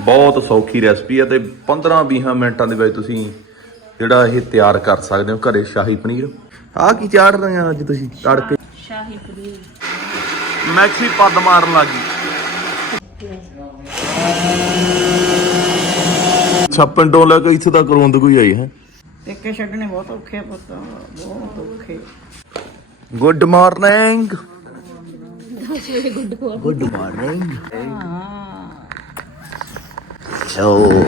ਬਹੁਤ ਸੌਖੀ ਰੈਸਪੀ ਹੈ ਤੇ 15-20 ਮਿੰਟਾਂ ਦੇ ਵਿੱਚ ਤੁਸੀਂ ਜਿਹੜਾ ਇਹ ਤਿਆਰ ਕਰ ਸਕਦੇ ਹੋ ਘਰੇ ਸ਼ਾਹੀ ਪਨੀਰ। ਆਹ ਕੀ ਚਾੜ ਰਹੇ ਆ ਅੱਜ ਤੁਸੀਂ ਤੜਕੇ? ਸ਼ਾਹੀ ਪਨੀਰ। ਮੈਕਸੀ ਪੱਦ ਮਾਰਨ ਲੱਗੀ ਛੱਪਨ ਤੋਂ ਲੈ ਕੇ ਇੱਥੇ ਤੱਕ ਰੋਂਦ ਕੋਈ ਆਈ ਹੈ? ਪੇਕੇ ਛੱਡਣੇ ਬਹੁਤ ਔਖੇ ਆ ਪੁੱਤ ਬਹੁਤ ਔਖੇ। ਗੁੱਡ ਮਾਰਨਿੰਗ ਗੁੱਡ ਮਾਰਨਿੰਗ ਚੋ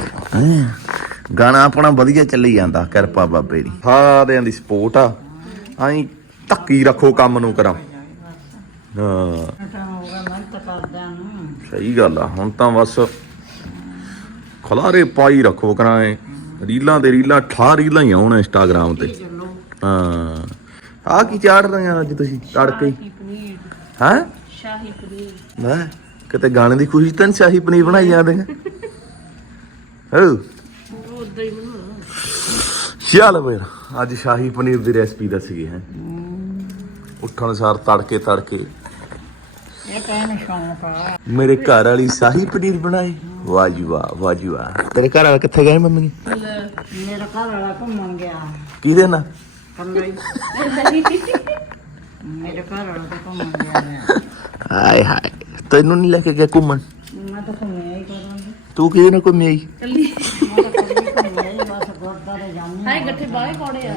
ਗਾਣਾ ਆਪਣਾ ਵਧੀਆ ਚੱਲੀ ਜਾਂਦਾ ਕਿਰਪਾ ਬਾਬੇ ਦੀ। ਸਾਰਿਆਂ ਦੀ ਸਪੋਰਟ ਆ। ਐਂ ਧੱਕੀ ਰੱਖੋ ਕੰਮ ਨੂੰ ਕਰਾਂ। ਹਾਂ। ਸਹੀ ਗੱਲ ਆ ਹੁਣ ਤਾਂ ਬਸ ਖਲਾਰੇ ਪਾਈ ਰੱਖੋ ਕਰਾਂ ਐ ਰੀਲਾਂ ਤੇ ਰੀਲਾਂ ਠਾ ਰੀਲਾਂ ਹੀ ਆਉਣ ਇੰਸਟਾਗ੍ਰਾਮ ਤੇ। ਹਾਂ। ਆ ਕੀ ਚਾੜ ਰਹੇ ਆ ਅੱਜ ਤੁਸੀਂ ਤੜਕੇ ਹੈਂ? ਸ਼ਾਹੀ ਪਨੀਰ। ਮੈਂ ਕਿਤੇ ਗਾਣੇ ਦੀ ਖੁਸ਼ੀ ਤਾਂ ਨੀ ਸ਼ਾਹੀ ਪਨੀਰ ਬਣਾਈ ਜਾਂਦੇ ਹੋ ਉਦਾਂ ਹੀ ਬਣਾਉਣਾ। ਚੱਲ ਫਿਰ ਅੱਜ ਸ਼ਾਹੀ ਪਨੀਰ ਦੀ ਰੈਸਪੀ ਦੱਸੀ ਹੈ। ਉੱਠਣ ਸਾਰ ਤੜਕੇ ਤੜਕੇ। ਇਹ ਆ। ਮੇਰੇ ਘਰ ਵਾਲੀ ਸ਼ਾਹੀ ਪਨੀਰ ਬਣਾਈ। ਵਾਹ ਜੀ ਵਾਹ ਵਾਹ ਜੀ ਵਾਹ। ਤੇਰੇ ਘਰ ਵਾਲਾ ਕਿੱਥੇ ਗਏ ਮੰਮੀ? ਮੇਰਾ ਘਰ ਵਾਲਾ ਘੁੰਮਣ ਗਿਆ। ਕਿਹਦੇ ਨਾਲ? ਹੀ ਮੇਰੇ ਘਰ ਵਾਲਾ ਤਾਂ ਘੁੰਮਣ ਗਿਆ ਹਾਏ ਹਾਏ ਤੈਨੂੰ ਨਹੀਂ ਲੈ ਕੇ ਗਿਆ ਘੁੰਮਣ? ਮੈਂ ਤਾਂ ਘੁੰਮਿਆ ਹੀ ਕਰਾਂਗੀ ਤੂੰ ਕਿਹਦੇ ਨਾਲ ਘੁੰਮੀ ਆਈ ਕੱਲੀ ਹੀ ਹਾਏ ਗੱਠੇ ਆ।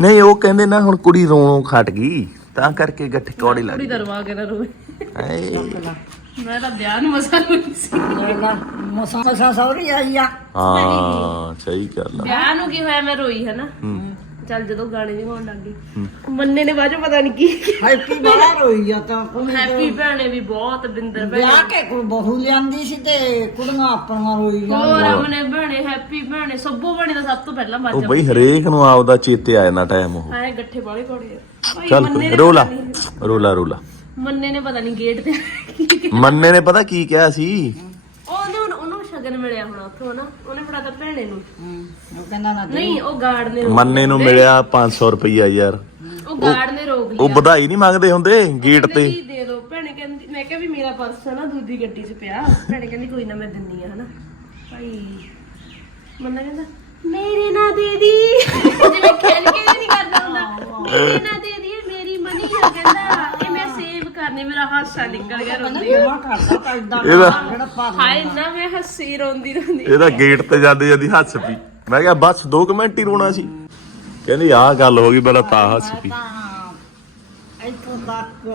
ਨਹੀਂ ਉਹ ਕਹਿੰਦੇ ਨਾ ਹੁਣ ਕੁੜੀ ਰੋਣੋਂ ਖਟ ਗਈ ਤਾਂ ਕਰਕੇ ਗੱਠੇ ਕੌੜੇ ਲੱਗ ਕੁੜੀ ਗਏ ਦਰਵਾ ਕੇ ਨਾ ਰੋਵੇ। ਹਾਏ। ਮੈਂ ਤਾਂ ਵਿਆਹ ਨੂੰ ਮਸਾ ਹੋਈ ਸੀ। ਮਸਾ ਮਸਾ ਸੌਰੀ ਆਈ ਆ। ਹਾਂ ਸਹੀ ਗੱਲ ਆ। ਵਿਆਹ ਨੂੰ ਕੀ ਹੋਇਆ ਮੈਂ ਰੋਈ ਹੈ। ਨਾ ਚੱਲ ਜਦੋਂ ਗਾਣੇ ਵੀ ਹੋਣ ਲੱਗ ਗਏ। ਮੰਨੇ ਨੇ ਬਾਅਦ ਚੋਂ ਪਤਾ ਨਹੀਂ ਕੀ ਹੈਪੀ ਬੜਾ ਰੋਈ ਆ ਤਾਂ ਕੁੜੀ ਹੈਪੀ ਭੈਣੇ ਵੀ ਬਹੁਤ ਬਿੰਦਰ ਭੈਣੇ। ਵਿਆਹ ਕੇ ਕੋਈ ਬਹੂ ਲਿਆਂਦੀ ਸੀ ਤੇ ਕੁੜੀਆਂ ਆਪਣੀਆਂ ਰੋਈਆਂ ਹੋਰ ਅਮਨੇ ਭੈਣੇ ਹੈਪੀ ਭੈਣੇ ਸੱਬੂ ਭੈਣੇ ਦਾ ਸਭ ਤੋਂ ਪਹਿਲਾਂ ਉਹ ਬਾਜਾ ਬਈ ਹਰੇਕ ਨੂੰ ਆਪਦਾ ਚੇਤੇ ਆ ਜਾਂਦਾ ਟਾਈਮ ਉਹ। ਹਾਏ ਗੱਠੇ ਬਾਹਲੇ ਕੋੜੇ ਚੱਲ ਮੰਨੇ ਕੋਈ ਨੇ ਰੋਲਾ ਰੋਲਾ ਰੋਲਾ। ਮੰਨੇ ਨੇ ਪਤਾ ਨਹੀਂ ਗੇਟ ਤੇ ਮੰਨੇ ਨੇ ਪਤਾ ਕੀ ਕਿਹਾ ਸੀ? ਉਹਨੂੰ ਉਹਨੂੰ ਸ਼ਗਨ ਮਿਲਿਆ ਹੁਣ ਉੱਥੋਂ ਨਾ ਉਹਨੇ ਫੜਾਤਾ ਭੈਣੇ ਨੂੰ। ਹਮ, ਉਹ ਕਹਿੰਦਾ ਨਾ ਦੇ। ਨਹੀਂ ਉਹ ਗਾਰਡ ਨੇ ਰੋਕ ਮੰਨੇ ਨੂੰ ਮਿਲਿਆ 500 ਰੁਪਈਆ ਯਾਰ। ਉਹ ਗਾਰਡ ਨੇ ਰੋਕ ਲਿਆ। ਉਹ ਵਧਾਈ ਨਹੀਂ ਮੰਗਦੇ ਹੁੰਦੇ ਗੇਟ ਤੇ। ਕਹਿੰਦੀ ਦੇ ਦੋ। ਭੈਣੇ ਕਹਿੰਦੀ ਮੈਂ ਕਿਹਾ ਵੀ ਮੇਰਾ ਪਰਸ ਹੈ ਨਾ ਦੂਜੀ ਗੱਡੀ 'ਚ ਪਿਆ। ਭੈਣੇ ਕਹਿੰਦੀ ਕੋਈ ਨਾ ਮੈਂ ਦਿੰਨੀ ਆ ਹਨਾ। ਭਾਈ ਮੰਨਾ ਕਹਿੰਦਾ ਮੇਰੇ ਨਾਲ ਦੇ ਦੀ। ਜਿਵੇਂ ਖੇਲ ਕੇ ਨਹੀਂ ਕਰਦਾ ਹੁੰਦਾ। ਮੇਰੇ ਨਾਲ ਦੇ ਕਰਨੀ ਮੇਰਾ ਹਾਸਾ ਨਿਕਲ ਗਿਆ ਰੋਂਦੀ ਕਰਦਾ ਇਹਦਾ ਜਿਹੜਾ ਹਾਏ ਨਾ ਮੈਂ ਹੱਸੀ ਰੋਂਦੀ ਰੋਂਦੀ। ਇਹਦਾ ਗੇਟ ਤੇ ਜਾਂਦੇ ਜਾਂਦੀ ਹੱਸ ਪਈ। ਮੈਂ ਕਿਹਾ ਬਸ 2 ਮਿੰਟ ਹੀ ਰੋਣਾ ਸੀ। ਕਹਿੰਦੀ ਆਹ ਗੱਲ ਹੋ ਗਈ ਬਲਾ ਤਾਂ ਹੱਸ ਪਈ। ਤਾਂ ਇੱਥੋਂ ਤੱਕ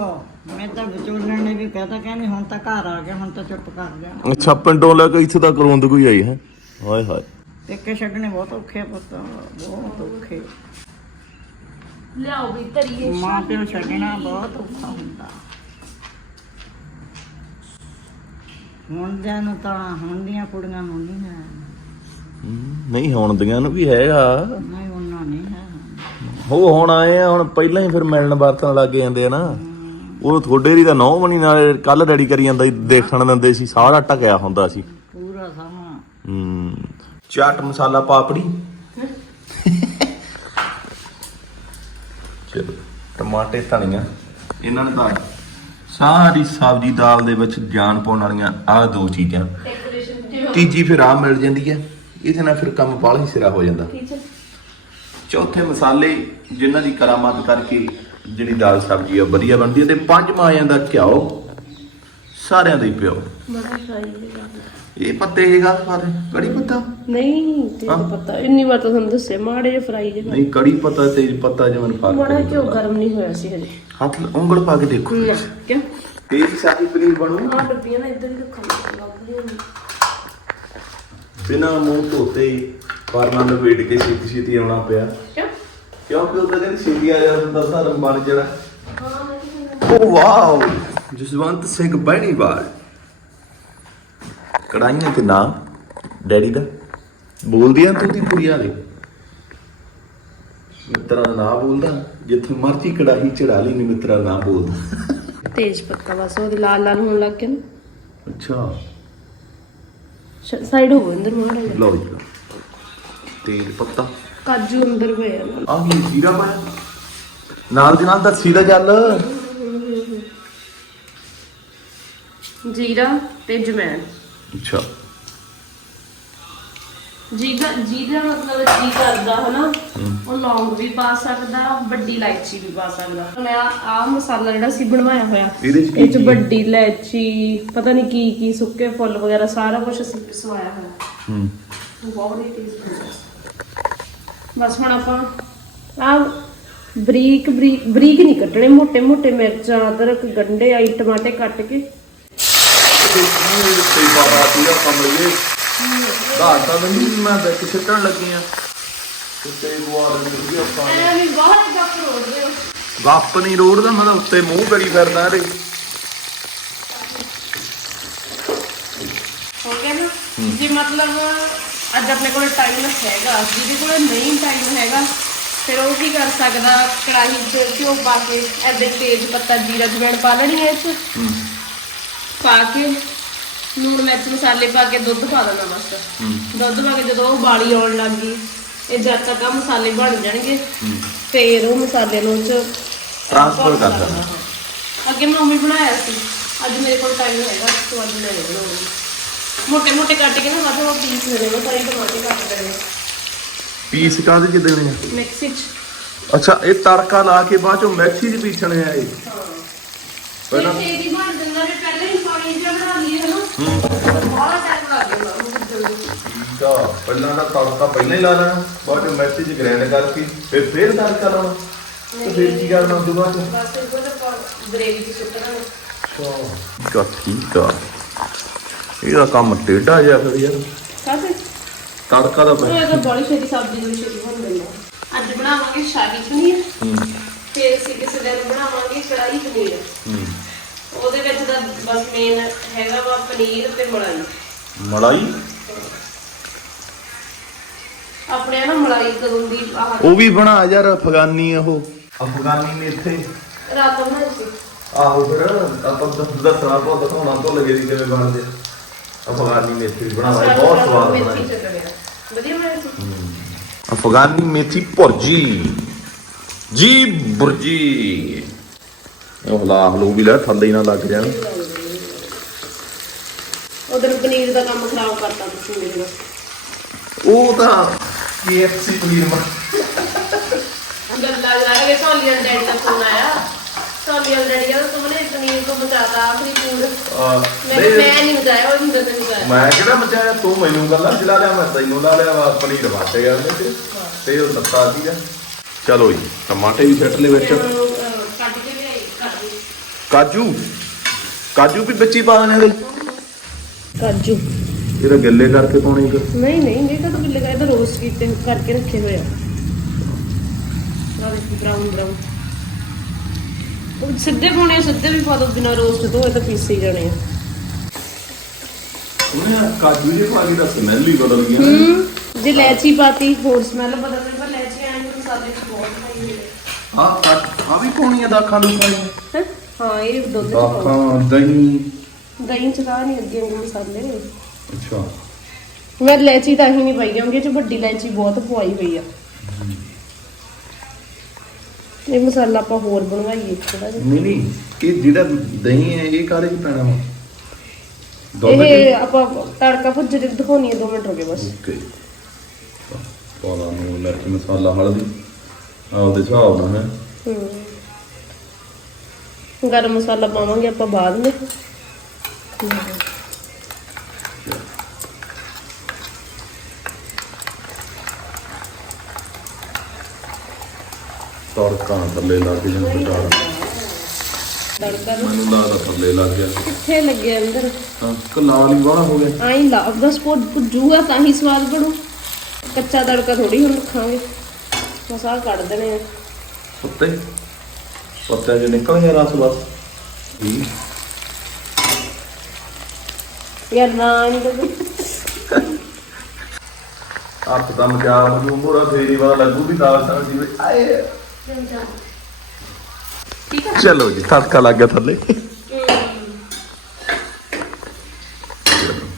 ਮੈਂ ਤਾਂ ਵਿਚੋਲਣ ਨੇ ਵੀ ਕਹਤਾ ਕਹਿੰਦੀ ਹੁਣ ਤਾਂ ਘਰ ਆ ਗਿਆ ਹੁਣ ਤਾਂ ਚੁੱਪ ਕਰ ਜਾ ਅੱਛਾ ਪਿੰਡੋਂ ਲੈ ਕੇ ਇੱਥੇ ਤੱਕ ਰੋਂਦ ਕੋਈ ਆਈ ਹੈ? ਹਾਏ ਹਾਏ। ਪੇਕੇ ਛੱਡਣੇ ਬਹੁਤ ਔਖੇ ਆ ਪੁੱਤ ਬਹੁਤ ਔਖੇ। ਲਿਆਓ ਵੀ ਧਰੀਏ ਮਾਂ ਪਿਓ ਛੱਡਣਾ ਬਹੁਤ ਔਖਾ ਹੁੰਦਾ। ਹੁਣ ਦਿਆਂ ਨੂੰ ਤਾਂ ਹੁਣ ਦੀਆਂ ਕੁੜੀਆਂ ਨੂੰ ਨਹੀਂ ਹੈ। ਨਹੀਂ ਹੁਣ ਦੀਆਂ ਨੂੰ ਵੀ ਹੈਗਾ। ਨਹੀਂ ਉਹਨਾਂ ਨਹੀਂ ਹੈ। ਉਹ ਹੁਣ ਆਏ ਆ ਹੁਣ ਪਹਿਲਾਂ ਹੀ ਫਿਰ ਮਿਲਣ ਵਰਤਣ ਲੱਗ ਜਾਂਦੇ ਆ ਨਾ। ਉਹ ਤੁਹਾਡੇ ਦੀ ਤਾਂ ਨੌ ਬਣੀ ਨਾਲ ਕੱਲ ਰੈਡੀ ਕਰੀ ਜਾਂਦਾ ਸੀ ਦੇਖਣ ਦਿੰਦੇ ਸੀ ਸਾਰਾ ਟਕਿਆ ਹੁੰਦਾ ਸੀ। ਪੂਰਾ ਸਮਾਂ। ਹੂੰ ਚਾਟ ਮਸਾਲਾ ਪਾਪੜੀ। ਚਲੋ ਟਮਾਟੇ ਧਨੀਆ ਇਹਨਾਂ ਨੇ ਤਾਂ ਸਾਰੀ ਸਬਜ਼ੀ ਦਾਲ ਦੇ ਵਿੱਚ ਜਾਨ ਪਾਉਣ ਵਾਲੀਆਂ ਆਹ ਦੋ ਚੀਜ਼ਾਂ। ਤੀਜੀ ਫਿਰ ਆ ਮਿਲ ਜਾਂਦੀ ਹੈ। ਇਹਦੇ ਨਾਲ ਫਿਰ ਕੰਮ ਬਾਹਲਾ ਹੀ ਸਿਰਾ ਹੋ ਜਾਂਦਾ। ਠੀਕ ਹੈ। ਚੌਥੇ ਮਸਾਲੇ ਜਿਨ੍ਹਾਂ ਦੀ ਕਰਾਮਾਤ ਕਰਕੇ ਜਿਹੜੀ ਦਾਲ ਸਬਜ਼ੀ ਆ ਵਧੀਆ ਬਣਦੀ ਹੈ ਤੇ ਪੰਜਵਾਂ ਆ ਜਾਂਦਾ ਘਿਓ। ਸਾਰਿਆਂ ਦੇ ਪਿਓ। ਇਹ ਇਹ ਪੱਤੇ ਇਹ ਗੱਲ ਸਾਰੇ ਕੜੀ ਪੱਤਾ? ਨਹੀਂ ਤੇ ਪਤਾ ਇੰਨੀ ਵਾਰ ਤਾਂ ਤੁਹਾਨੂੰ ਦੱਸਿਆ ਮਾੜੇ ਜਿਹੇ ਫਰਾਈ ਜਿਹੇ ਨਹੀਂ ਕੜੀ ਪੱਤਾ ਤੇਜ ਪੱਤਾ ਜਿਵੇਂ ਫ਼ਰਕ ਮਾੜਾ ਘਿਓ ਗਰਮ ਨਹੀਂ ਹੋਇਆ ਸੀ ਹਜੇ। ਹੱਥ ਲ- ਉਂਗਲ ਪਾ ਕੇ ਦੇਖੋ। ਨਾ ਕਿਉਂ? ਤੇਰੀ ਸਾਡੀ ਪਨੀਰ ਬਣੂ। ਆ ਡੱਬੀਆਂ ਨਾ ਇੱਧਰ ਹੀ ਰੱਖਣ ਲੱਗ ਬਿਨਾਂ ਮੂੰਹ ਧੋਤੇ ਹੀ ਪਰਨਾ ਲਪੇਟ ਕੇ ਛੇਤੀ ਛੇਤੀ ਆਉਣਾ ਪਿਆ। ਕਿਉਂ? ਕਿਉਂਕਿ ਉਹਦਾ ਕਹਿੰਦੇ ਛੇਤੀ ਆ ਜਾਂਦਾ ਧਰਮ ਬਣ ਜਿਹੜਾ। ਹਾਂ ਵਾਓ। ਜਸਵੰਤ ਸਿੰਘ ਬੈਣੀਵਾਲ ਕੜਾਈਆਂ ਤੇ ਨਾਮ ਡੈਡੀ ਦਾ। ਬੋਲਦੀ ਆ ਤੂੰ ਦੀ ਕੁੜੀਆਂ ਦੇ ਮਿੱਤਰਾਂ ਦਾ ਨਾਂ ਬੋਲਦਾ ਜਿੱਥੇ ਮਰਜ਼ੀ ਕੜਾਹੀ ਚੜਾ ਲਈ ਨਹੀਂ ਮਿੱਤਰਾਂ ਦਾ ਨਾਂ ਬੋਲਦਾ। ਤੇਜ ਪੱਤਾ ਬਸ ਉਹਦੇ ਲਾਲ ਲਾਲ ਹੋਣ ਲੱਗ ਗਏ ਨਾ। ਅੱਛਾ। ਸਾਈਡ ਹੋ ਅੰਦਰ ਮਾੜਾ ਜਿਹਾ। ਲਓ ਜੀ। ਤੇਲ ਪੱਤਾ। ਕਾਜੂ ਅੰਦਰ ਪਏ ਆ ਨਾਲ। ਆ ਕੀ ਜੀਰਾ ਪਾਇਆ? ਨਾਲ ਦੀ ਨਾਲ ਦੱਸੀ ਦਾ ਚੱਲ। ਜੀਰਾ ਤੇ ਜਮੈਣ ਅੱਛਾ। ਜੀਰਾ ਜੀਰਾ ਮਤਲਬ ਜੀ ਕਰਦਾ ਹਨਾ? ਉਹ ਲੌਂਗ ਵੀ ਪਾ ਸਕਦਾ ਵੱਡੀ ਇਲਾਇਚੀ ਵੀ ਪਾ ਸਕਦਾ। ਮੈਂ ਆ ਮਸਾਲਾ ਜਿਹੜਾ ਸੀ ਬਣਵਾਇਆ ਹੋਇਆ ਇਹਦੇ ਚ ਵੱਡੀ ਇਲਾਇਚੀ ਪਤਾ ਨਹੀਂ ਕੀ ਕੀ ਸੁੱਕੇ ਫੁੱਲ ਵਗੈਰਾ ਸਾਰਾ ਕੁਝ ਅਸੀਂ ਪਿਸਵਾਇਆ ਹੋਇਆ। ਹੂੰ। ਬਹੁਤ ਹੀ ਟੇਸਟ ਬਸ ਹੁਣ ਆਪਾਂ ਆ ਬਰੀਕ ਬਰੀਕ ਬਰੀਕ ਨਹੀਂ ਕੱਟਣੇ ਮੋٹے ਮੋٹے ਮਿਰਚਾਂ ਅਦਰਕ ਗੰਡੇ ਆਈ ਟਮਾਟੇ ਕੱਟ ਕੇ ਤੇ ਬਾਬਾ ਪੂਰਾ ਕੰਮ ਲਈਏ ਘਾਟਾ ਨਹੀਂ ਮੈਂ ਵਿੱਚ ਸਿੱਟਣ ਲੱਗੀ ਆ। ਉੱਤੇ ਗੁਆਰ ਦੀ ਆਪਾਂ ਐ ਵੀ ਬਹੁਤ ਗੱਪ ਰੋੜਦੇ ਹੋ। ਗੱਪ ਨਹੀਂ ਰੋੜਦਾ ਮੈਂ ਉੱਤੇ ਮੂੰਹ ਕਰੀ ਫਿਰਦਾ ਇਹਦੇ ਹੋ ਗਿਆ ਨਾ? ਜੇ ਮਤਲਬ ਅੱਜ ਆਪਣੇ ਕੋਲ ਟਾਈਮ ਹੈਗਾ ਜਿਹਦੇ ਕੋਲ ਨਹੀਂ ਟਾਈਮ ਹੈਗਾ ਫਿਰ ਉਹ ਕੀ ਕਰ ਸਕਦਾ? ਕੜਾਹੀ 'ਚ ਘਿਓ ਪਾ ਕੇ ਐਦੇ ਤੇਜ਼ ਪੱਤਾ ਜੀਰਾ ਜਵੈਣ ਪਾ ਲੈਣੀ ਹੈ ਇਸ ਪਾ ਕੇ ਨੂਣ ਮਿਰਚ ਮਸਾਲੇ ਪਾ ਕੇ ਦੁੱਧ ਪਾ ਦੇਣਾ ਬਸ। ਦੁੱਧ ਪਾ ਕੇ ਜਦੋਂ ਉਹ ਬਾਲੀ ਆਉਣ ਲੱਗ ਗਈ ਇਹ ਜਦ ਤੱਕ ਆ ਮਸਾਲੇ ਬਣ ਜਾਣਗੇ ਫੇਰ ਉਹ ਮਸਾਲੇ ਨੂੰ ਚ ਟ੍ਰਾਂਸਫਰ ਕਰ ਦੇਣਾ। ਅੱਗੇ ਮੈਂ ਉਵੇਂ ਬਣਾਇਆ ਸੀ ਅੱਜ ਮੇਰੇ ਕੋਲ ਟਾਈਮ ਹੈਗਾ ਤੋ ਅੱਜ ਮੈਂ ਬਣਾਉਂਗੀ ਮੋਟੇ ਮੋਟੇ ਕੱਟ ਕੇ ਨਾ ਵਾਧਾ ਪੀਸ ਦੇ ਦੇਣਾ ਸਾਰੇ ਟਮਾਟਰ ਕੱਟ ਦੇਣੇ। ਪੀਸ ਕਾਹਦੇ ਚ ਦੇਣੇ ਆ? ਮਿਕਸੀ ਚ। ਅੱਛਾ ਇਹ ਤੜਕਾ ਲਾ ਕੇ ਬਾਅਦ ਚੋਂ ਮਿਕਸੀ ਚ ਪੀਸਣੇ ਆ ਇਹ? ਪਹਿਲਾਂ ਛੇਤੀ ਬਣ ਜਾਂਦਾ ਵੀ ਪਹਿਲਾਂ ਹੀ ਪਾਣੀ ਜਿਹਾ ਬਣਾ ਲਈਏ ਹਨਾ? ਬੜਾ ਟਾਈਮ ਲੱਗ ਜਾਂਦਾ ਉਹਨੂੰ ਜਲਦੀ ਠੀਕ ਆ ਪਹਿਲਾਂ ਤਾਂ ਤੜਕਾ ਪਹਿਲਾਂ ਹੀ ਲਾ ਲੈਣਾ ਬਾਅਦ ਚੋਂ ਮਿਕਸੀ 'ਚ ਗ੍ਰਾਈਂਡ ਕਰਕੇ ਫਿਰ ਫੇਰ ਤੜਕਾ ਲਾਉਣਾ। ਤੇ ਫਿਰ ਕੀ ਕਰਨਾ ਉਸ ਤੋਂ ਬਾਅਦ ਚ? ਬਸ ਇਹ ਕੋਲ ਆਪਾਂ ਗ੍ਰੇਵੀ 'ਚ ਸੁੱਟਣਾ। ਠੀਕ ਆ ਠੀਕ ਆ। ਇਹਦਾ ਕੰਮ ਟੇਢਾ ਜਿਹਾ ਫਿਰ ਯਾਰ। ਕਾਹਦੇ? ਤੜਕਾ ਦਾ ਉਹ ਪੈ ਤਾਂ ਬੜੀ ਛੇਤੀ ਸਬਜ਼ੀ ਨੂੰ ਛੇਤੀ ਬਣ ਜਾਂਦੀ। ਅੱਜ ਬਣਾਵਾਂਗੇ ਸ਼ਾਹੀ ਪਨੀਰ। ਹੂੰ। ਫਿਰ ਅਸੀਂ ਕਿਸੇ ਦਿਨ ਬਣਾਵਾਂਗੇ ਕੜਾਈ ਪਨੀਰ। ਹੂੰ। ਉਹਦੇ ਵਿੱਚ ਤਾਂ ਬਸ ਮੇਨ ਹੈਗਾ ਵਾ ਪਨੀਰ ਤੇ ਮਲਾਈ। ਮਲਾਈ? ਆਪਣੇ ਨਾ ਮਲਾਈ ਕਦੋਂ ਦੀ ਆਹ ਉਹ ਵੀ ਬਣਾ ਯਾਰ ਅਫਗਾਨੀ ਉਹ। ਅਫਗਾਨੀ ਮੇਥੇ ਰਾਤ ਨੂੰ ਬਣਾਈ ਸੀ। ਆਹੋ ਫਿਰ ਆਪਾਂ ਦੱਸਣਾ ਕੋ ਦਿਖਾਉਣਾ ਤੋਂ ਲੱਗੇ ਦੀ ਕਿਵੇਂ ਬਣਦੇ ਅਫਗਾਨੀ ਮੇਥੀ ਵੀ ਬਹੁਤ ਸਵਾਦ ਮੇਥੀ ਰਿਹਾ। ਵਧੀਆ ਬਣਾਈ ਸੀ। ਅਫਗਾਨੀ ਮੇਥੀ ਭੁਰਜੀ। ਜੀ ਬੁਰਜੀ। ਉਹ ਲਾ ਹਲੂ ਵੀ ਲੈ ਥੱਲੇ ਹੀ ਨਾ ਲੱਗ ਜਾਣ। ਉਧਰ ਪਨੀਰ ਦਾ ਕੰਮ ਖਰਾਬ ਕਰਤਾ ਤੁਸੀਂ ਮੇਰੇ ਨਾਲ। ਉਹ ਤਾਂ KFC ਪਨੀਰ ਮਾ ਗੱਲਾਂ ਜਾ ਰਹੇ ਸੋਲੀਅਨ ਡੈਡੀ ਦਾ ਫੋਨ ਆਇਆ। ਸੋਲੀਅਨ ਡੈਡੀ ਕਹਿੰਦਾ ਤੁਮਨੇ ਪਨੀਰ ਤੋਂ ਬਚਾਤਾ ਆਖਰੀ ਪੂਰ। ਮੈਂ ਨਹੀਂ। ਬਚਾਇਆ ਉਹ ਤੇ ਬਚਾਇਆ। ਮੈਂ ਕਿਹੜਾ ਮਚਾਇਆ ਤੂੰ ਮੈਨੂੰ ਗੱਲਾਂ ਚਲਾ ਲਿਆ ਮੈਂ ਤੈਨੂੰ ਲਾ ਲਿਆ ਵਾ ਪਨੀਰ ਵਾਟੇ ਗਿਆ ਤੇ ਤੇ ਉਹ ਲੱਤਾ ਸੀਗਾ। ਚਲੋ ਜੀ ਟਮਾਟੇ ਵੀ ਛੱਟ ਲੈ ਵਿੱਚ। ਕੱਢ ਕੇ ਲਿਆਈ ਕਾਜੂ? ਕਾਜੂ ਵੀ ਵਿੱਚ ਹੀ ਪਾ ਦੇਣੇ ਇਹਦੇ ਕਾਜੂ। ਇਹਦਾ ਗੱਲੇ ਕਰਕੇ ਪਾਉਣੇ ਇੱਕ। ਨਹੀਂ ਨਹੀਂ ਇਹ ਤਾਂ ਦਾ ਇਹਦਾ ਰੋਸਟ ਕੀਤੇ ਕਰਕੇ ਰੱਖੇ ਹੋਏ ਆ। ਬਰਾਊਨ ਬਰਾਊਨ ਉਹ ਸਿੱਧੇ ਪਾਉਣੇ ਆ, ਸਿੱਧੇ ਵੀ ਪਾ ਦੋ ਬਿਨਾਂ ਰੋਸਟ ਤੋਂ ਇਹ ਤਾਂ ਪੀਸੇ ਹੀ ਜਾਣੇ ਆ। ਉਹਨੇ ਕਾਜੂ ਦੇ ਪਾ ਕੇ ਦਾ ਸਮੈਲ ਹੀ ਬਦਲ ਗਿਆ। ਹੂੰ ਜੇ ਲੈਚੀ ਪਾਤੀ ਹੋਰ ਸਮੈਲ ਬਦਲਣੀ ਪਰ ਆ ਆ ਵੀ ਪਾਉਣੀ ਆ ਦਾਖਾਂ ਨੂੰ ਪਾਣੀ? ਹੈਂ? ਹਾਂ ਇਹ ਦੁੱਧ ਚ ਪਾਓ। ਦਾਖਾਂ ਦਹੀਂ? ਦਹੀਂ ਚ ਤਾਂ ਨਹੀਂ ਅੱਗੇ ਉਹ ਮਸਾਲੇ ਅੱਛਾ। ਮੈਂ ਲੈਚੀ ਤਾਂ ਹੀ ਨਹੀਂ ਪਾਈ ਕਿਉਂਕਿ ਇਹ ਚ ਵੱਡੀ ਲੈਚੀ ਬਹੁਤ ਪਵਾਈ ਹੋਈ ਆ। ਇਹ ਮਸਾਲਾ ਆਪਾਂ ਹੋਰ ਬਣਵਾਈਏ ਥੋੜਾ ਜਿਹਾ। ਨਹੀਂ ਨਹੀਂ ਇਹ ਜਿਹੜਾ ਦਹੀਂ ਹੈ ਇਹ ਕਾਹਦੇ ਚ ਪੈਣਾ ਵਾ? ਦੁੱਧ ਇਹ ਆਪਾਂ ਤੜਕਾ ਭੁੱਜ ਕੇ ਦਿਖਾਉਣੀ ਹੈ 2 ਮਿੰਟ ਰੁਕੇ ਬਸ। ਓਕੇ। ਪਾਲਾ ਨੂੰ ਮਿਰਚ ਮਸਾਲਾ ਹਲਦੀ। ਆਪਦੇ ਹਿਸਾਬ ਨਾਲ ਹੈ। ਹੂੰ। ਗਰਮ ਮਸਾਲਾ ਪਾਵਾਂਗੇ ਆਪਾਂ ਬਾਅਦ ਵਿੱਚ। ਤੜਕਾ ਥੱਲੇ ਲੱਗ ਜਾਂਦਾ ਟਾੜ ਤੜਕਾ ਨੂੰ ਮੈਨੂੰ ਲੱਗਦਾ ਥੱਲੇ ਲੱਗ ਗਿਆ। ਕਿੱਥੇ ਲੱਗੇ ਅੰਦਰ? ਹਾਂ ਕਲਾਲ ਹੀ ਵਾਲਾ ਹੋ ਗਿਆ। ਆਈ ਲਾ ਬਸ ਪੁੱਜ ਪੁੱਜੂਗਾ ਤਾਂ ਹੀ ਸਵਾਦ ਬਣੂ। ਕੱਚਾ ਤੜਕਾ ਥੋੜੀ ਹੁਣ ਰੱਖਾਂਗੇ। ਬਸ ਆਹ ਕੱਢ ਦੇਣੇ ਆ। ਪੱਤੇ ਪੱਤੇ ਜੇ ਨਿਕਲ ਗਿਆ ਰਸ ਬਸ। ਠੀਕ। ਯਾਰ ਨਾ ਨਹੀਂ ਤਾਂ ਹੱਥ ਕੰਮ ਕਿਆ ਮੈਨੂੰ ਮੋੜਾ ਫੇਰੀ ਵਾਲਾ ਲੱਗੂ ਵੀ ਦਾਲ ਸਬਜ਼ੀ ਵਿੱਚ ਆਏ ਠੀਕ ਆ। ਚਲੋ ਜੀ ਤੜਕਾ ਲੱਗ ਗਿਆ ਥੱਲੇ।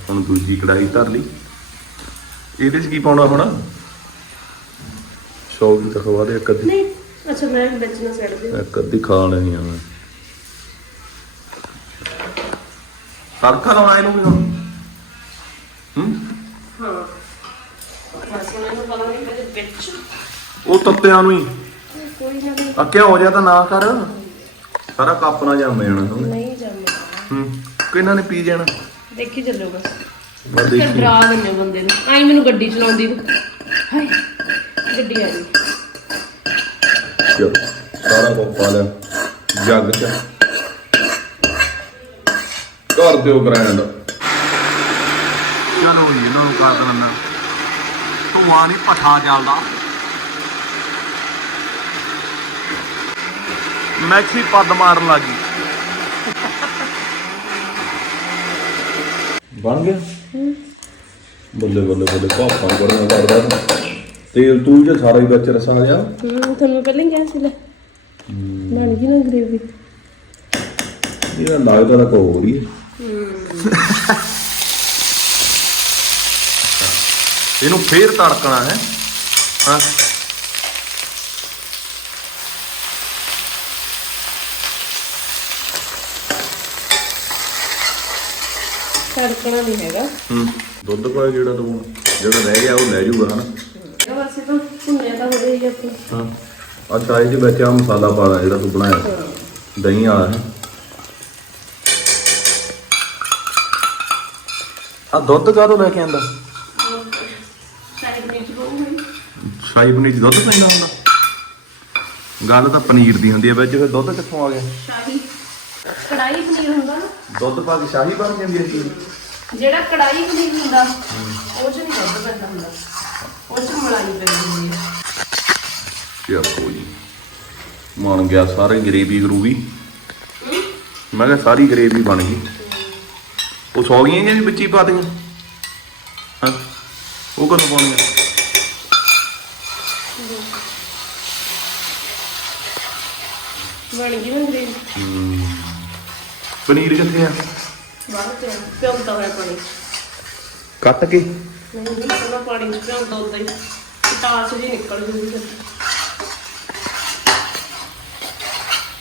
ਹੁਣ ਦੂਜੀ ਕੜਾਈ ਧਰ ਲਈ। ਇਹਦੇ 'ਚ ਕੀ ਪਾਉਣਾ ਹੁਣ? ਸੌ ਵੀ ਤਾਂ ਖਵਾ ਦੇ ਇੱਕ ਅੱਧੀ। ਨਹੀਂ ਅੱਛਾ ਮੈਂ ਵਿੱਚ ਨਾ ਸੜ ਦੇ ਇੱਕ ਅੱਧੀ ਖਾ ਲੈਣੀ ਆ ਮੈਂ। ਤੜਕਾ ਲਾਉਣਾ ਇਹਨੂੰ ਵੀ ਹੁਣ। ਹੂੰ? ਹਾਂ। ਬਸ ਉਹਨਾਂ ਨੂੰ ਪਤਾ ਨਹੀਂ ਕਦੇ ਵਿੱਚ। ਉਹ ਤੱਤਿਆਂ ਨੂੰ ਹੀ। ਕੋਈ ਨਾ ਕੋਈ ਹੋ ਜਾ ਤਾਂ ਨਾ ਕਰ। ਸਾਰਾ ਕੱਪ ਨਾ ਜੰਮ ਜਾਣਾ ਤੂੰ। ਨਹੀਂ ਜੰਮਦਾ ਹੂੰ। ਕਿਹਨਾਂ ਨੇ ਪੀ ਜਾਣਾ? ਦੇਖੀ ਚੱਲੋ ਬਸ। ਬਸ ਫਿਰ ਦੇਖੀ। ਡਰਾ ਦਿੰਦੇ ਹੋ ਬੰਦੇ ਨੂੰ। ਆਈ ਮੈਨੂੰ ਗੱਡੀ ਚਲਾਉਂਦੀ ਨੂੰ। ਹਾਏ। ਗੱਡੀ ਆ ਗਈ ਚਲੋ ਸਾਰਾ ਕੁਝ ਪਾ ਲਿਆ। ਜੱਗ ਚ ਕਰ ਦਿਓ ਗ੍ਰੈਂਡ ਚਲੋ ਜੀ ਇਹਨਾਂ ਨੂੰ ਕਰ ਦੇਣਾ ਧੂਆਂ ਨਹੀਂ ਪਠਾ ਚੱਲਦਾ ਮੈਕਸੀ ਪੱਦ ਮਾਰਨ ਲੱਗੀ। ਬਣ ਗਿਆ? ਬੱਲੇ ਬੱਲੇ ਬੱਲੇ ਪਾਪਾ ਬੜੀਆਂ ਕਰਦਾ। ਤੇਲ ਤੂਲ ਜੇ ਸਾਰਾ ਹੀ ਵਿੱਚ ਰਸਾ ਗਿਆ ਹੂੰ ਤੁਹਾਨੂੰ ਮੈਂ ਪਹਿਲਾਂ ਹੀ ਕਿਹਾ ਸੀ ਲੈ। ਬਣ ਗਈ ਨਾ ਗ੍ਰੇਵੀ। ਇਹਦਾ ਲੱਗਦਾ ਤਾਂ ਕੋ ਹੋ ਰਹੀ ਹੈ ਇਹਨੂੰ ਫੇਰ ਤੜਕਣਾ ਹੈ। ਹਾਂ। ਤੜਕਣਾ ਨਹੀਂ ਹੈਗਾ। ਹੂੰ ਦੁੱਧ ਪਾ ਜਿਹੜਾ ਤੂੰ ਜਿਹੜਾ ਰਹਿ ਗਿਆ ਉਹ ਲੈ ਜਾਊਗਾ ਹਨਾ? ਹੋ ਹੀ ਆਪਣਾ ਹਾਂ। ਅੱਛਾ ਇਹਦੇ ਵਿੱਚ ਆ ਮਸਾਲਾ ਪਾ ਦੇ ਜਿਹੜਾ ਤੂੰ ਬਣਾਇਆ। ਦਹੀਂ ਵਾਲਾ ਹੈ। ਆ ਦੁੱਧ ਕਾਹਦੋਂ ਲੈ ਕੇ ਆਂਦਾ ਸ਼ਾਹੀ ਪਨੀਰ ਚ ਪਾਉਂਗੀ ਸ਼ਾਹੀ ਪਨੀਰ 'ਚ ਦੁੱਧ ਪੈਂਦਾ ਹੁੰਦਾ। ਗੱਲ ਤਾਂ ਪਨੀਰ ਦੀ ਹੁੰਦੀ ਹੈ ਵਿੱਚ ਫਿਰ ਦੁੱਧ ਕਿੱਥੋਂ ਆ ਗਿਆ? ਸ਼ਾਹੀ। ਕੜਾਈ ਪਨੀਰ ਹੁੰਦਾ ਨਾ। ਦੁੱਧ ਪਾ ਕੇ ਸ਼ਾਹੀ ਬਣ ਜਾਂਦੀ ਹੈ ਚੀਜ਼ ਜਿਹੜਾ ਕੜਾਈ ਪਨੀਰ ਹੁੰਦਾ ਉਹ ਚ ਨਹੀਂ ਦੁੱਧ ਪੈਂਦਾ ਹੁੰਦਾ। ਉਹ ਚ ਮਲਾਈ ਪੈਂਦੀ ਹੁੰਦੀ ਹੈ। ਚਲੋ ਜੀ ਬਣ ਗਿਆ ਸਾਰੇ ਗਰੇਵੀ ਗਰੂਵੀ ਮੈਂ ਕਿਹਾ ਸਾਰੀ ਗਰੇਵੀ ਬਣ ਗਈ। ਉਹ ਸੌ ਗਈਆਂ ਜਾਂ ਵੀ ਵਿੱਚ ਹੀ ਪਾ ਦਿੱਤੀਆਂ ਹਾਂ? ਉਹ ਕਦੋਂ ਪਾਉਣੀਆਂ? ਬਣ ਗਈ ਗ੍ਰੇਵੀ ਪਨੀਰ ਕਿੱਥੇ ਆ? ਬਾਹਰ ਤੇ ਪਿਉਂਦਾ ਹੋਇਆ ਪਾਣੀ। ਕੱਟ ਕੇ? ਨਹੀਂ ਨਹੀਂ ਪਹਿਲਾਂ ਪਾਣੀ ਪਿਉਂਦਾ ਉਦਾਂ ਹੀ। ਟਾਸ ਜੀ ਨਿਕਲ ਜੂਗੀ ਫਿਰ।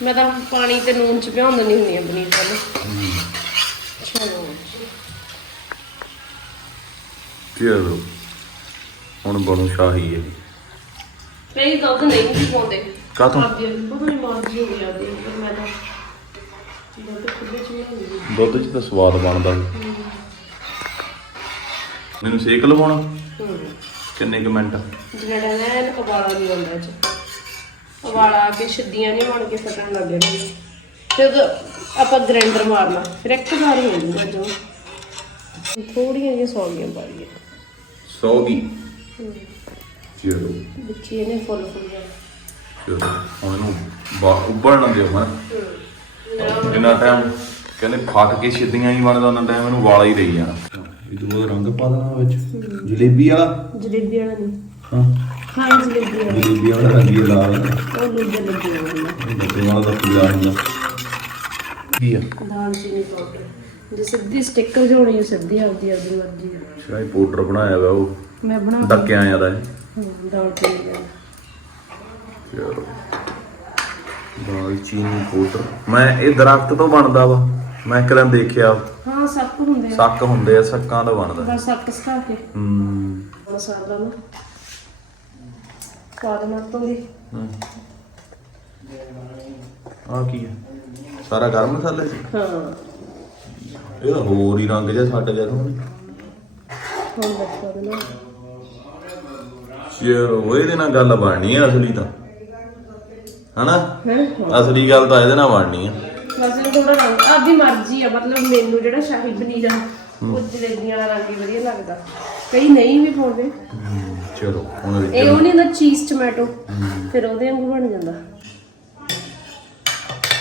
ਮੈਂ ਤਾਂ ਪਾਣੀ ਤੇ ਨੂਨ ਚ ਭਿਉਂ ਦਿੰਦੀ ਹੁੰਦੀ ਆ ਪਨੀਰ ਪਹਿਲਾਂ ਚਲੋ। ਚਲੋ ਹੁਣ ਬਣੂ ਸ਼ਾਹੀ ਹੈ ਕਈ ਦੁੱਧ ਨਹੀਂ ਵੀ ਪਾਉਂਦੇ। ਕਾਹਤੋਂ? ਆਪਦੀ ਪਤਾ ਨਹੀਂ ਮਰਜ਼ੀ ਹੋ ਜਾਂਦੀ ਹੈ, ਪਰ ਮੈਂ ਤਾਂ ਦੁੱਧ ਖੁੱਲੇ ਚ ਨਹੀਂ ਹੁੰਦੀ ਦੁੱਧ 'ਚ ਤਾਂ ਸਵਾਦ ਬਣਦਾ ਮੈਨੂੰ ਸੇਕ ਲਵਾਉਣਾ? ਹੂੰ। ਕਿੰਨੇ ਕੁ ਮਿੰਟ? ਜਿਹੜਾ ਨਾ ਇਹਨੂੰ ਉਬਾਲਾ ਨਹੀਂ ਆਉਂਦਾ ਚ। ਆ ਕੇ ਛਿੱਦੀਆਂ ਨਹੀਂ ਬਣ ਕੇ ਫਟਣ ਲੱਗ ਜਾਣਗੀਆਂ ਤੇ ਉਦੋਂ ਆਪਾਂ ਗ੍ਰਾਈਂਡਰ ਮਾਰਨਾ ਫਿਰ ਇੱਕ ਵਾਰ ਹੀ ਹੋ ਜੂਗਾ ਜੋ ਥੋੜੀਆਂ ਜਿਹੀਆਂ ਸੌਗੀਆਂ ਪਾ ਲਈਏ ਸੌ ਗਈ ਚਲੋ ਹੀ ਇਹਨੇ ਫੁੱਲ ਫੁੱਲ ਚਲੋ ਹੁਣ ਇਹਨੂੰ ਬਾ ਉੱਬਲਣ ਦਿਓ ਹਾਂ। ਜਿੰਨਾ ਟਾਈਮ ਕਹਿੰਦੇ ਫਟ ਕੇ ਛਿੱਦੀਆਂ ਹੀ ਬਣਦਾ ਉਹਨਾਂ ਟਾਈਮ ਇਹਨੂੰ ਵਾਲਾ ਹੀ ਰਹੀ ਜਾਣਾ। ਇਹ ਤੋਂ ਰੰਗ ਪਾ ਦੇਣਾ ਵਿੱਚ। ਜਲੇਬੀ ਵਾਲਾ? ਜਲੇਬੀ ਵਾਲਾ ਨਹੀਂ। ਹਾਂ। ਹਾਂ ਜਲੇਬੀ ਵਾਲਾ ਜਲੇਬੀ ਵਾਲਾ ਰੰਗ ਲਾਲ ਉਹ ਲੂਜਾ ਜਲੇਬੀ ਵਾਲਾ ਬੱਚੇ ਵਾਲਾ ਦਾ ਪੀਲਾ ਹੁੰਦਾ ਕੀ ਆ? ਦਾਲ ਚੀਨੀ ਪਾਊਡਰ ਜੇ ਸਿੱਧੀ ਸਟicker ਜੋੜੀ ਹੈ ਸਿੱਧੀ ਆਪਦੀ ਆਪਦੀ ਮਰਜ਼ੀ ਹੈ ਸ਼ਾਇਦ ਪਾਊਡਰ ਬਣਾਇਆ ਵਾ ਉਹ? ਮੈਂ ਬਣਾ ਦਾਲ ਚੀਨੀ ਵਾਲਾ। ਚਲੋ। ਦਾਲ ਚੀਨੀ ਪਾਊਡਰ ਮੈਂ ਇਹ ਦਰਖਤ ਤੋਂ ਬਣਦਾ ਵਾ। ਮੈਂ ਇੱਕ ਦਿਨ ਦੇਖਿਆ। ਹਾਂ ਸੱਪ ਹੁੰਦੇ ਆ। ਸੱਕ ਹੁੰਦੇ ਆ ਸੱਕਾਂ ਦਾ ਬਣਦਾ। ਬਸ ਸਕਾ ਕੇ। ਹੂੰ। ਮਸਾਲਾ ਨੂੰ ਤੋਂ ਦੀ ਆ ਕੀ ਹੈ ਸਾਰਾ ਗਰਮ ਮਸਾਲਾ ਸੀ? ਹਾਂ। ਇਹ ਤਾਂ ਹੋਰ ਹੀ ਰੰਗ ਜਿਹਾ ਛੱਡ ਗਿਆ ਤੂੰ ਹੁਣ ਦੱਸੋ ਨਾ ਚਲੋ ਇਹਦੇ ਨਾਲ ਗੱਲ ਬਣਨੀ ਹੈ ਅਸਲੀ ਤਾਂ। ਹਨਾ? ਅਸਲੀ ਗੱਲ ਤਾਂ ਇਹਦੇ ਨਾਲ ਬਣਨੀ ਆ। ਬਸ ਇਹ ਥੋੜਾ ਰੰਗ ਆਪਦੀ ਮਰਜ਼ੀ ਆ ਮਤਲਬ ਮੈਨੂੰ ਜਿਹੜਾ ਸ਼ਾਹੀ ਪਨੀਰ ਆ ਉਹ ਜਲੇਬੀਆਂ ਵਾਲਾ ਰੰਗ ਹੀ ਵਧੀਆ ਲੱਗਦਾ। ਕਈ ਨਹੀਂ ਵੀ ਪਾਉਂਦੇ। ਚਲੋ ਹੁਣ ਇਹ ਉਹ ਨਹੀਂ ਹੁੰਦਾ ਚੀਜ਼ ਟੋਮੈਟੋ ਫਿਰ ਉਹਦੇ ਵਾਂਗੂ ਬਣ ਜਾਂਦਾ।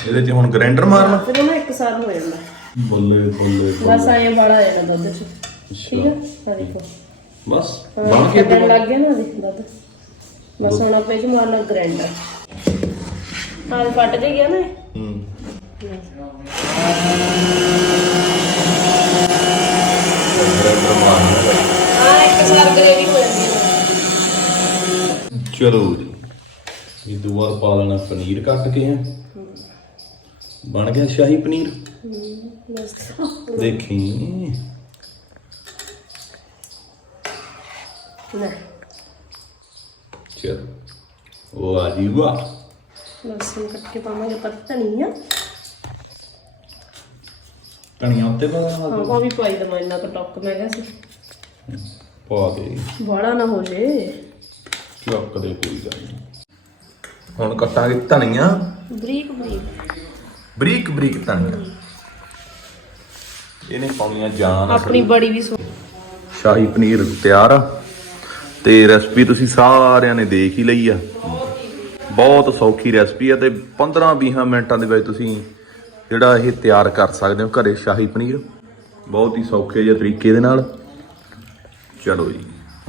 ਇਹਦੇ 'ਚ ਹੁਣ ਗ੍ਰਾਈਂਡਰ ਮਾਰਨਾ? ਫਿਰ ਉਹ ਨਾ ਇੱਕ ਸਾਰ ਹੋ ਜਾਂਦਾ। ਬੱਲੇ ਬੱਲੇ ਬਸ ਆਏ ਵਾਲਾ ਆ ਜਾਂਦਾ ਦੁੱਧ ਚ। ਠੀਕ ਆ? ਆ ਦੇਖੋ। ਬਸ ਬਣ ਕੇ ਕੱਢਣ ਲੱਗ ਗਿਆ ਨਾ ਦੇਖ ਦੁੱਧ। ਬਸ ਹੁਣ ਆਪਾਂ 'ਚ ਮਾਰਨਾ ਗ੍ਰਾਈਂਡਰ ਹਾਂ ਕੱਟ ਦੇ ਗਿਆ ਨਾ ਇਹ। ਹੂੰ। ਗ੍ਰਾਈਂਡਰ ਮਾਰਨਾ। ਹਾਂ ਇੱਕ ਸਾਰ ਗ੍ਰੇਵੀ ਹੋ ਜਾਂਦੀ ਹੈ ਚਲੋ ਜੀ। ਇਹ ਦੁਬਾਰਾ ਪਾ ਲੈਣਾ ਪਨੀਰ ਕੱਟ ਕੇ ਹੈ। ਬਣ ਗਿਆ ਸ਼ਾਹੀ ਪਨੀਰ? ਦੇਖੀ। ਚਲ ਉਹ ਆ ਜੀ ਵਾਹ। ਲਸਣ ਕੱਟ ਕੇ ਪਾਵਾਂਗੇ ਪੱਤਾ ਧਨੀਆ ਧਨੀਆ ਉੱਤੇ ਪਾ ਹਾਂ ਉਹ ਵੀ ਪਾਈ ਦਵਾਂ ਇੰਨਾ ਕੁ ਟੱਕ ਮੈਂ ਕਿਹਾ ਸੀ। ਪਾ ਦੇ ਬੜਾ ਨਾ ਹੋ ਜੇ। ਚੱਕ ਦੇ ਕੋਈ ਗੱਲ ਨਹੀਂ ਹੁਣ ਕੱਟਾਂਗੇ ਧਨੀਆ। ਬਰੀਕ ਬਰੀਕ। ਬਰੀਕ ਬਰੀਕ ਧਨੀਆ। ਇਹਨੇ ਪਾਉਣੀਆਂ ਜਾਨ ਆਪਣੀ। ਬੜੀ ਵੀ ਸੋ ਸ਼ਾਹੀ ਪਨੀਰ ਤਿਆਰ ਆ। ਤੇ ਰੈਸਪੀ ਤੁਸੀਂ ਸਾਰਿਆਂ ਨੇ ਦੇਖ ਹੀ ਲਈ ਆ। ਬਹੁਤ ਸੌਖੀ ਰੈਸਪੀ ਆ ਤੇ 15-20 ਮਿੰਟਾਂ ਦੇ ਵਿੱਚ ਤੁਸੀਂ ਜਿਹੜਾ ਇਹ ਤਿਆਰ ਕਰ ਸਕਦੇ ਹੋ ਘਰੇ ਸ਼ਾਹੀ ਪਨੀਰ। ਬਹੁਤ ਹੀ ਸੌਖੇ ਜਿਹੇ ਤਰੀਕੇ ਦੇ ਨਾਲ। ਚਲੋ ਜੀ।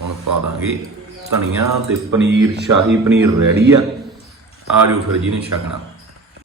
ਹੁਣ ਪਾ ਦਾਂਗੇ ਧਨੀਆ ਤੇ ਪਨੀਰ, ਸ਼ਾਹੀ ਪਨੀਰ ਰੈਡੀ ਆ। ਆ ਜਾਓ ਫਿਰ ਜੀ ਨੇ ਛਕਣਾ।